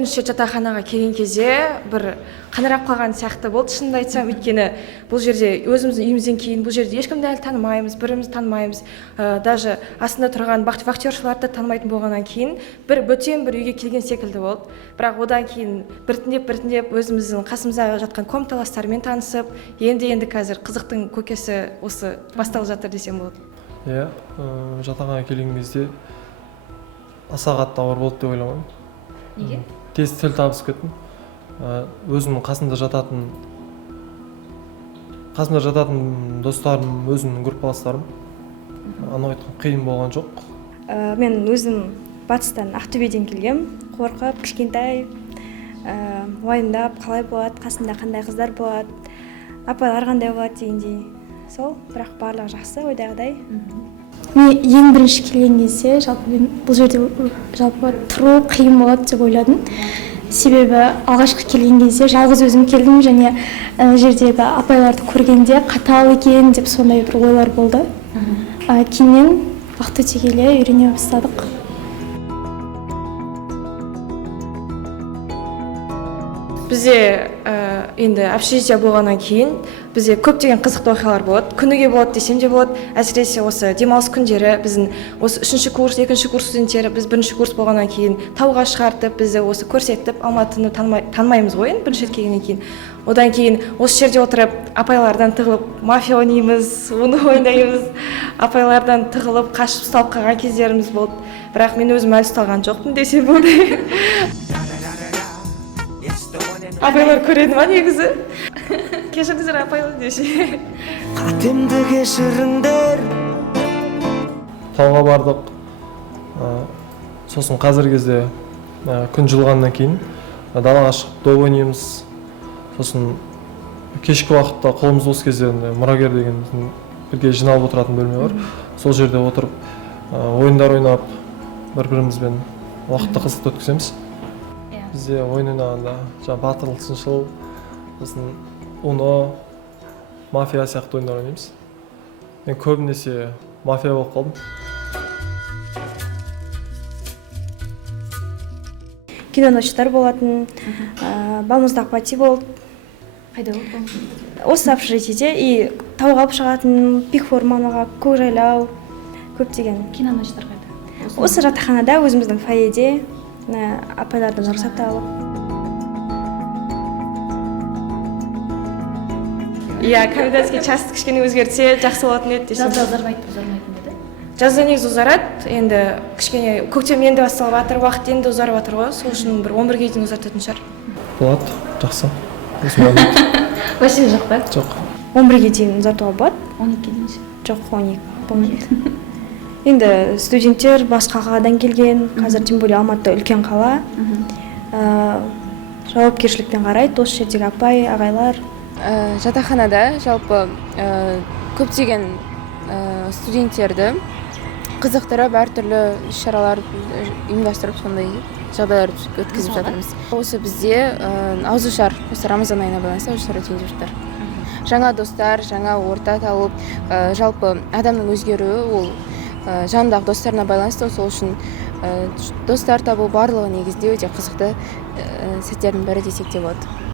бірінші жатақханаға келген кезде бір қанарап қалған сияқты болды, шынымды айтсам. Өйткені бұл жерде өзіміздің үйімізден кейін бұл жерде ешкімді әлі танымаймыз, бірімізді танымаймыз. Даже астында тұрған вахтершыларды танымайтын болғаннан кейін бір бөтен бір үйге келген секілді болды. Бірақ одан кейін біртіндеп өзіміздің қасымызда жатқан комнаталастармен танысып, енді қазір қызықтың көкесі осы басталып жатыр десем болады. Иә, жатақханаға келген кезде аса қатты ауыр болды деп ойламаймын. Неге? Тез тіл табысып кеттім. Өзімнің қасымда жататын достарым, өзімнің группаластарым. Анау айтқан қиын болған жоқ. Мен өзім батыстан Ақтөбеден келгем, қорқып, кішкентай, уайымдап, қалай болады, қасында қандай қыздар болады, апайлар қандай болады дегендей. Сол, бірақ барлығы жақсы, ойдағыдай. Мен ең бірінші келген кезде бұл жерде тұру қиын болады деп ойладым. Себебі алғашқы келген кезде жалғыз өзім келдім және жердегі апайларды көргенде қатал екен деп сондай бір ойлар болды. Кейіннен уақыт өте келе үйрене бастадық. Бізде енді общежитие болғаннан кейін бізде көптеген қызықты оқиғалар болады. Күніге болады десем де болады. Әсіресе осы демалыс күндері біздің осы 3-ші курс, 2-ші курс студенттері біз 1-ші курс болғаннан кейін тауға шығартып, бізді осы көрсетіп, Алматыны танымаймыз ғой, бірінші рет келгеннен кейін. Одан кейін осы жерде отырып, апайлардан тығылып, мафия ойнаймыз, оны ойнаймыз. Апайлардан тығылып, қашып ұсталып қалған кездеріміз болды. Бірақ мен өзім әлі ұсталған жоқпын десем болады. Апайлар көреді ма негізі? Кешіріңіздер апайлар десе. Қатемді кешіріңдер. Тауға бардық. Сосын қазір кезде күн жылғаннан кейін далаға шығып доп ойнаймыз. Сосын кешкі уақытта қолымыз бос кезде мұрагер деген бірге жиналып отыратын бөлме бар. Сол жерде отырып ойындар ойнап, бір-бірімізбен уақытты қызықты өткіземіз. Бізде ойын ойнағанда батыл, сыншыл, сосын Uno, мафия сияқты ойындар ойнаймыз. Мен көбінесе мафия болып қалдым. Киноночтар болатын, балмұздақ пати болды. Қайда болды? Осы общежитиеде и тауға алып шығатын, Пикформанаға, көкжайлау, көптеген. Киноночтар қайда? Осы жатақханада өзіміздің фойеде апайлардан рұқсат алып. Иә, комендантский час кішкене өзгертсе жақсы болатын еді десем. Жазда ұзармайтын еді? Жазда негізі ұзарады, енді кішкене көктем енді басталып жатыр, уақыт енді ұзарып жатыр ғой, сол үшін бір 11-ге дейін ұзартатын шығар. Болады, жақсы. Вообще жоқ па? Жоқ. 11-ге дейін ұзартуға болады? 12-ге дейін. Жоқ, 12 болмайды. Енді студенттер басқа қаладан келген, қазір тем более Алматы үлкен қала. Жауапкершілікпен қарайды, осы жердегі апай, ағайлар. Жатақханада жалпы көптеген студенттерді қызықтырып, әртүрлі іс-шаралар ұйымдастырып, сондай жағдайлар өткізіп жатырмыз. Осы бізде ауызашар, осы Рамазан айына байланысты ауызашар өтейін деп жатыр. Жаңа достар, жаңа орта тауып, жалпы адамның өзгеруі ол жанындағы достарына байланысты, сол үшін достар табу барлығы негізде өте қызықты сәттердің бірі десек те болады.